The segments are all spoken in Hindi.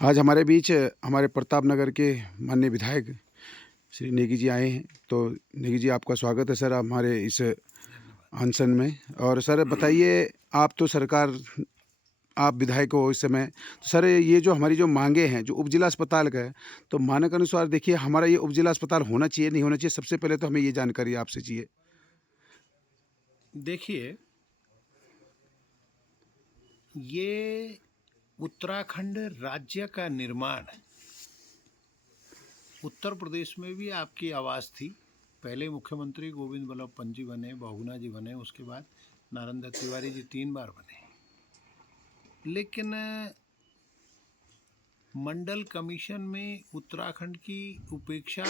आज हमारे बीच हमारे प्रताप नगर के माननीय विधायक श्री नेगी जी आए हैं। तो नेगी जी, आपका स्वागत है सर हमारे इस अनशन में। और सर बताइए, आप तो सरकार आप विधायक हो इस समय, तो सर ये जो हमारी जो मांगे हैं, जो उपजिला अस्पताल का है, तो मानक अनुसार देखिए हमारा ये उपजिला अस्पताल होना चाहिए नहीं होना चाहिए, सबसे पहले तो हमें ये जानकारी आपसे चाहिए। देखिए, ये उत्तराखंड राज्य का निर्माण उत्तर प्रदेश में भी आपकी आवाज़ थी। पहले मुख्यमंत्री गोविंद वल्लभ पंत जी बने, बहुगुणा जी बने, उसके बाद नारायण तिवारी जी 3 बार बने। लेकिन मंडल कमीशन में उत्तराखंड की उपेक्षा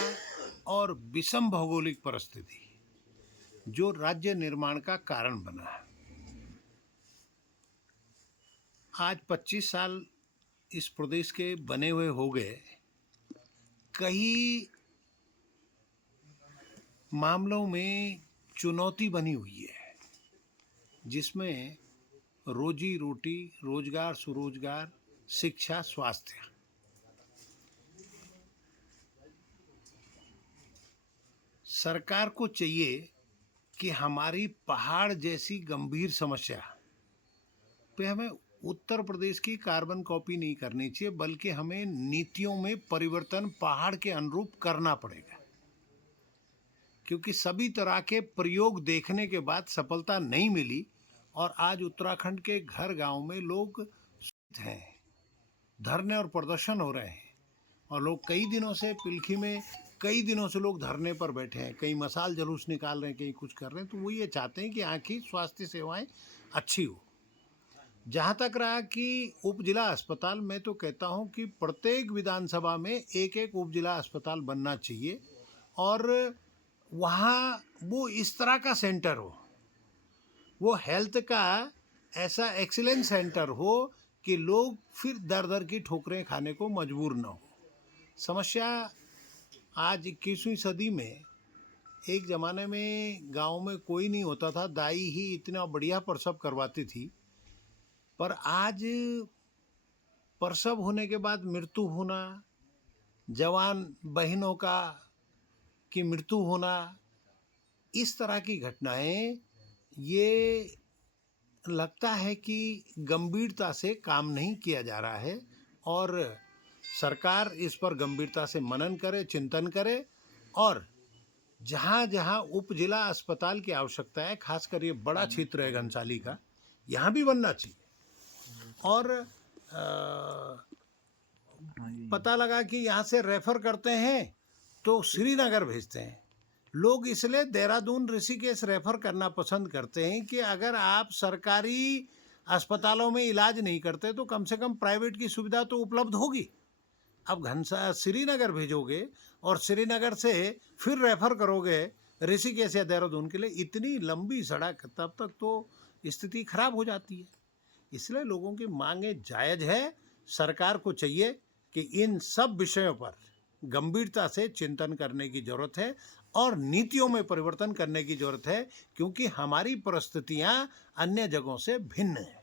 और विषम भौगोलिक परिस्थिति जो राज्य निर्माण का कारण बना। आज 25 साल इस प्रदेश के बने हुए हो गए। कई मामलों में चुनौती बनी हुई है, जिसमें रोजी रोटी, रोजगार, स्वरोजगार, शिक्षा, स्वास्थ्य। सरकार को चाहिए कि हमारी पहाड़ जैसी गंभीर समस्या पे हमें उत्तर प्रदेश की कार्बन कॉपी नहीं करनी चाहिए, बल्कि हमें नीतियों में परिवर्तन पहाड़ के अनुरूप करना पड़ेगा। क्योंकि सभी तरह के प्रयोग देखने के बाद सफलता नहीं मिली और आज उत्तराखंड के घर गांव में लोग हैं, धरने और प्रदर्शन हो रहे हैं। और लोग कई दिनों से पिलखी में कई दिनों से लोग धरने पर बैठे हैं, कहीं मसाल जुलूस निकाल रहे हैं, कहीं कुछ कर रहे हैं। तो वो ये चाहते हैं कि यहाँ की स्वास्थ्य सेवाएं अच्छी हो। जहाँ तक रहा कि उप जिला अस्पताल, मैं तो कहता हूँ कि प्रत्येक विधानसभा में एक एक उप जिला अस्पताल बनना चाहिए और वहाँ वो इस तरह का सेंटर हो, वो हेल्थ का ऐसा एक्सीलेंस सेंटर हो कि लोग फिर दर दर की ठोकरें खाने को मजबूर न हो। समस्या आज 21वीं सदी में, एक ज़माने में गांव में कोई नहीं होता था, दाई ही इतना बढ़िया प्रसव करवाती थी। पर आज प्रसव होने के बाद मृत्यु होना, जवान बहनों की मृत्यु होना, इस तरह की घटनाएं, ये लगता है कि गंभीरता से काम नहीं किया जा रहा है। और सरकार इस पर गंभीरता से मनन करे, चिंतन करे और जहाँ जहाँ उप जिला अस्पताल की आवश्यकता है, खासकर ये बड़ा क्षेत्र है घनसाली का, यहाँ भी बनना चाहिए। और पता लगा कि यहाँ से रेफर करते हैं तो श्रीनगर भेजते हैं। लोग इसलिए देहरादून, ऋषिकेश रेफर करना पसंद करते हैं कि अगर आप सरकारी अस्पतालों में इलाज नहीं करते तो कम से कम प्राइवेट की सुविधा तो उपलब्ध होगी। अब श्रीनगर भेजोगे और श्रीनगर से फिर रेफर करोगे ऋषिकेश या देहरादून के लिए, इतनी लंबी सड़क, तब तक तो स्थिति खराब हो जाती है। इसलिए लोगों की मांगे जायज़ है। सरकार को चाहिए कि इन सब विषयों पर गंभीरता से चिंतन करने की जरूरत है और नीतियों में परिवर्तन करने की जरूरत है, क्योंकि हमारी परिस्थितियां अन्य जगहों से भिन्न हैं।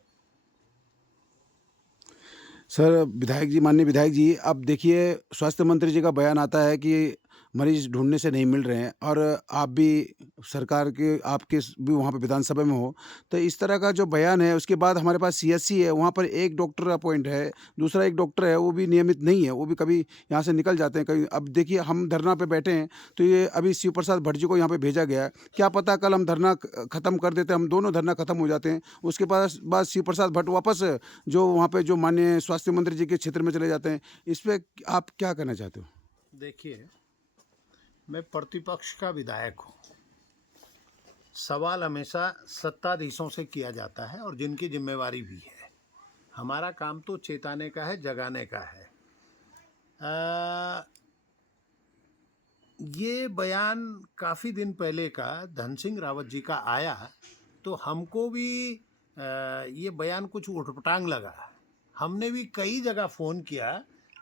सर विधायक जी, माननीय विधायक जी, अब देखिए स्वास्थ्य मंत्री जी का बयान आता है कि मरीज ढूँढने से नहीं मिल रहे हैं, और आप भी सरकार के आपके भी वहाँ पे विधानसभा में हो, तो इस तरह का जो बयान है, उसके बाद हमारे पास सीएचसी है, वहाँ पर एक डॉक्टर अपॉइंट है, दूसरा एक डॉक्टर है, वो भी नियमित नहीं है, वो भी कभी यहाँ से निकल जाते हैं कहीं। अब देखिए हम धरना पे बैठे हैं, तो ये अभी शिव प्रसाद भट्ट जी को यहाँ पे भेजा गया है। क्या पता कल हम धरना ख़त्म कर देते हैं, हम दोनों धरना ख़त्म हो जाते हैं, उसके बाद शिव प्रसाद भट्ट वापस जो वहाँ पे जो माननीय स्वास्थ्य मंत्री जी के क्षेत्र में चले जाते हैं। इस पे आप क्या कहना चाहते हो? देखिए, मैं प्रतिपक्ष का विधायक हूँ। सवाल हमेशा सत्ताधीशों से किया जाता है और जिनकी जिम्मेवारी भी है। हमारा काम तो चेताने का है, जगाने का है। ये बयान काफ़ी दिन पहले का धन सिंह रावत जी का आया, तो हमको भी ये बयान कुछ उटपटांग लगा। हमने भी कई जगह फ़ोन किया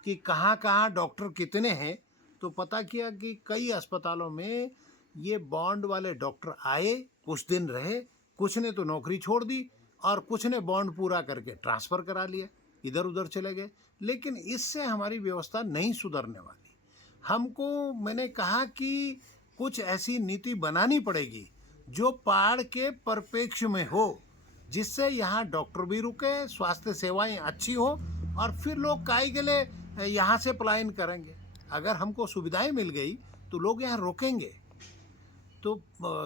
कि कहाँ कहाँ डॉक्टर कितने हैं, तो पता किया कि कई अस्पतालों में ये बॉन्ड वाले डॉक्टर आए, कुछ दिन रहे, कुछ ने तो नौकरी छोड़ दी और कुछ ने बॉन्ड पूरा करके ट्रांसफ़र करा लिया। इधर उधर चले गए, लेकिन इससे हमारी व्यवस्था नहीं सुधरने वाली। हमको मैंने कहा कि कुछ ऐसी नीति बनानी पड़ेगी जो पहाड़ के परिप्रेक्ष्य में हो, जिससे यहाँ डॉक्टर भी रुके, स्वास्थ्य सेवाएं अच्छी हो, और फिर लोग काहे के लिए यहाँ से पलायन करेंगे। अगर हमको सुविधाएं मिल गई तो लोग यहाँ रुकेंगे। तो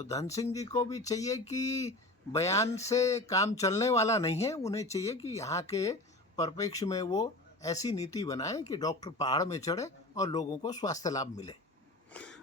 धन सिंह जी को भी चाहिए कि बयान से काम चलने वाला नहीं है, उन्हें चाहिए कि यहाँ के परिप्रेक्ष्य में वो ऐसी नीति बनाए कि डॉक्टर पहाड़ में चढ़े और लोगों को स्वास्थ्य लाभ मिले।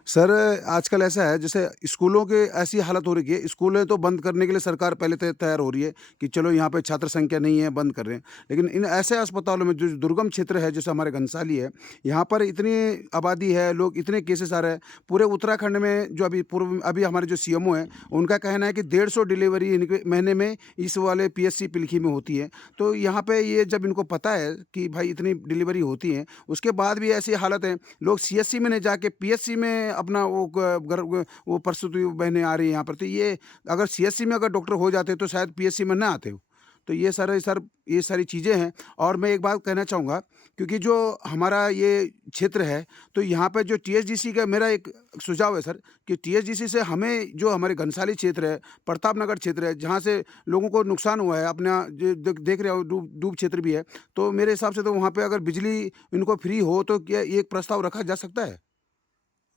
सर, आजकल ऐसा है जैसे स्कूलों की ऐसी हालत हो रही है, स्कूलें तो बंद करने के लिए सरकार पहले तैयार हो रही है कि चलो यहाँ पे छात्र संख्या नहीं है, बंद कर रहे हैं। लेकिन इन ऐसे अस्पतालों में जो दुर्गम क्षेत्र है, जैसे हमारे घनसाली है, यहाँ पर इतनी आबादी है, लोग इतने केसेस आ रहे हैं। पूरे उत्तराखंड में जो अभी हमारे जो सीएमओ हैं, उनका कहना है कि 150 डिलीवरी इनके महीने में इस वाले पीएचसी पिलखी में होती है। तो यहाँ पे ये जब इनको पता है कि भाई इतनी डिलीवरी होती है, उसके बाद भी ऐसी हालत है, लोग सीएचसी में नहीं जाके पीएचसी में अपना वो प्रसूति बहनें आ रही है यहाँ पर। तो ये अगर सीएचसी में अगर डॉक्टर हो जाते तो शायद पीएचसी में ना आते हो। तो ये सारी चीज़ें हैं। और मैं एक बात कहना चाहूँगा, क्योंकि जो हमारा ये क्षेत्र है, तो यहाँ पे जो टीएचडीसी का मेरा एक सुझाव है सर, कि टीएचडीसी से हमें जो हमारे घनसाली क्षेत्र है, प्रतापनगर क्षेत्र है, जहाँ से लोगों को नुकसान हुआ है, अपना जो देख रहे हो डूब क्षेत्र भी है, तो मेरे हिसाब से तो वहाँ पे अगर बिजली इनको फ्री हो तो क्या ये एक प्रस्ताव रखा जा सकता है?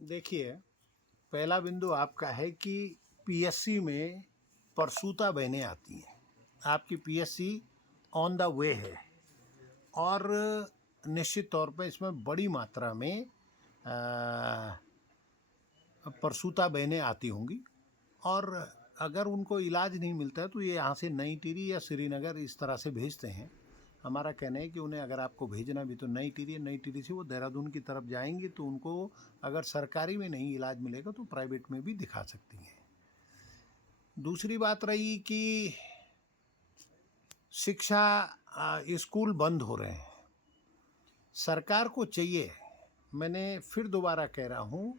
देखिए, पहला बिंदु आपका है कि पीएससी में प्रसूता बहनें आती हैं। आपकी पीएससी ऑन द वे है, और निश्चित तौर पे इसमें बड़ी मात्रा में प्रसूता बहनें आती होंगी, और अगर उनको इलाज नहीं मिलता है तो ये यहाँ से नई टिहरी या श्रीनगर इस तरह से भेजते हैं। हमारा कहना है कि उन्हें अगर आपको भेजना भी तो नई टिहरी से वो देहरादून की तरफ जाएंगी, तो उनको अगर सरकारी में नहीं इलाज मिलेगा तो प्राइवेट में भी दिखा सकती हैं। दूसरी बात रही कि शिक्षा, स्कूल बंद हो रहे हैं। सरकार को चाहिए, मैंने फिर दोबारा कह रहा हूँ,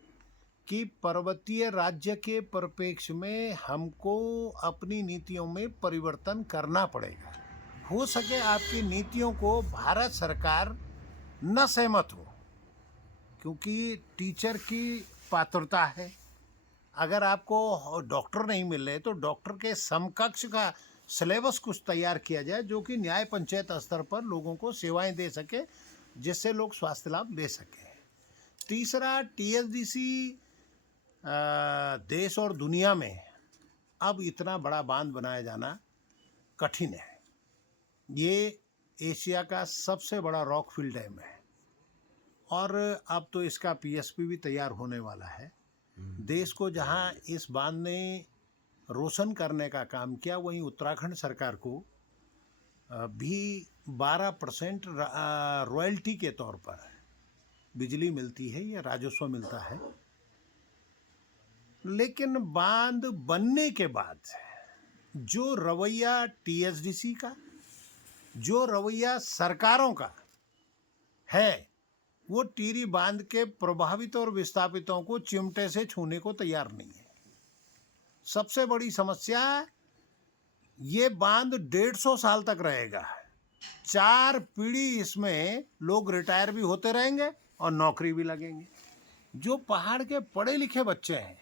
कि पर्वतीय राज्य के परिप्रेक्ष्य में हमको अपनी नीतियों में परिवर्तन करना पड़ेगा। हो सके आपकी नीतियों को भारत सरकार न सहमत हो, क्योंकि टीचर की पात्रता है। अगर आपको डॉक्टर नहीं मिल रहे तो डॉक्टर के समकक्ष का सिलेबस कुछ तैयार किया जाए, जो कि न्याय पंचायत स्तर पर लोगों को सेवाएं दे सके, जिससे लोग स्वास्थ्य लाभ ले सकें। तीसरा, टीएचडीसी देश और दुनिया में अब इतना बड़ा बांध बनाया जाना कठिन है। ये एशिया का सबसे बड़ा रॉकफिल डैम है, और अब तो इसका पीएसपी भी तैयार होने वाला है। देश को जहां इस बांध ने रोशन करने का काम किया, वहीं उत्तराखंड सरकार को भी 12% रॉयल्टी के तौर पर बिजली मिलती है या राजस्व मिलता है। लेकिन बांध बनने के बाद जो रवैया टीएचडीसी का, जो रवैया सरकारों का है, वो टिहरी बांध के प्रभावित और विस्थापितों को चिमटे से छूने को तैयार नहीं है। सबसे बड़ी समस्या, ये बांध 150 साल तक रहेगा। 4 पीढ़ी इसमें लोग रिटायर भी होते रहेंगे और नौकरी भी लगेंगे। जो पहाड़ के पढ़े लिखे बच्चे हैं,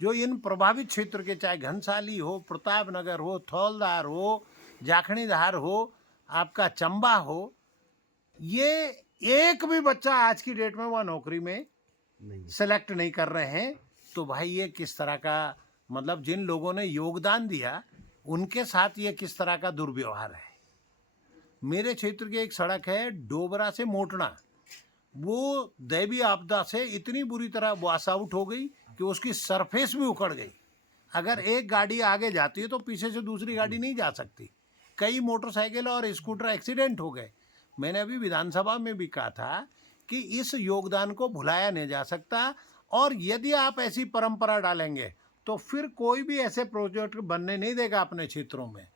जो इन प्रभावित क्षेत्र के, चाहे घनसाली हो, प्रतापनगर हो, थौलधार हो, जाखणीधार हो, आपका चंबा हो, ये एक भी बच्चा आज की डेट में वह नौकरी में सेलेक्ट नहीं कर रहे हैं। तो भाई ये किस तरह का, मतलब जिन लोगों ने योगदान दिया उनके साथ ये किस तरह का दुर्व्यवहार है। मेरे क्षेत्र की एक सड़क है डोबरा से मोटना, वो दैवीय आपदा से इतनी बुरी तरह वॉश आउट हो गई कि उसकी सरफेस भी उखड़ गई। अगर एक गाड़ी आगे जाती है तो पीछे से दूसरी गाड़ी नहीं जा सकती। कई मोटरसाइकिल और स्कूटर एक्सीडेंट हो गए। मैंने अभी विधानसभा में भी कहा था कि इस योगदान को भुलाया नहीं जा सकता, और यदि आप ऐसी परंपरा डालेंगे तो फिर कोई भी ऐसे प्रोजेक्ट बनने नहीं देगा अपने क्षेत्रों में।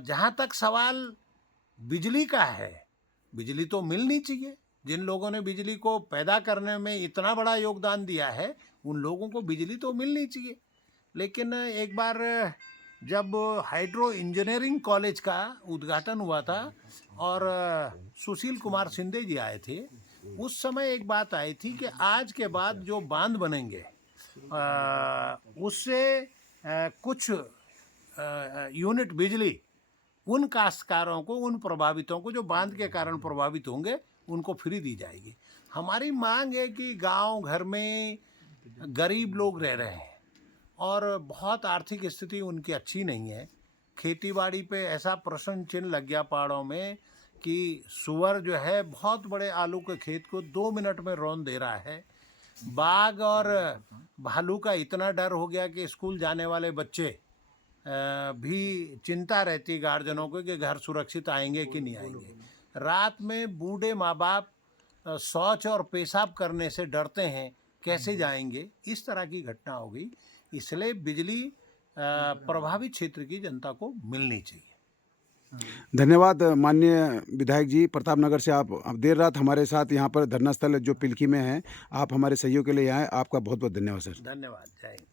जहाँ तक सवाल बिजली का है, बिजली तो मिलनी चाहिए। जिन लोगों ने बिजली को पैदा करने में इतना बड़ा योगदान दिया है, उन लोगों को बिजली तो मिलनी चाहिए। लेकिन एक बार जब हाइड्रो इंजीनियरिंग कॉलेज का उद्घाटन हुआ था और सुशील कुमार शिंदे जी आए थे, उस समय एक बात आई थी कि आज के बाद जो बांध बनेंगे उससे कुछ यूनिट बिजली उन काश्तकारों को, उन प्रभावितों को जो बांध के कारण प्रभावित होंगे, उनको फ्री दी जाएगी। हमारी मांग है कि गांव घर में गरीब लोग रह रहे हैं और बहुत आर्थिक स्थिति उनकी अच्छी नहीं है। खेतीबाड़ी पे ऐसा प्रश्न चिन्ह लग गया पहाड़ों में कि सुअर जो है बहुत बड़े आलू के खेत को 2 मिनट में रौंद दे रहा है। बाघ और भालू का इतना डर हो गया कि स्कूल जाने वाले बच्चे भी चिंता रहती गार्जियनों को कि घर सुरक्षित आएंगे कि नहीं आएंगे। रात में बूढ़े माँ बाप शौच और पेशाब करने से डरते हैं, कैसे जाएंगे। इस तरह की घटना हो गई। इसलिए बिजली प्रभावित क्षेत्र की जनता को मिलनी चाहिए। धन्यवाद माननीय विधायक जी, प्रतापनगर से आप देर रात हमारे साथ यहाँ पर धरना स्थल जो पिलखी में है, आप हमारे सहयोग के लिए आए, आपका बहुत बहुत धन्यवाद सर। धन्यवाद। जय हिंद।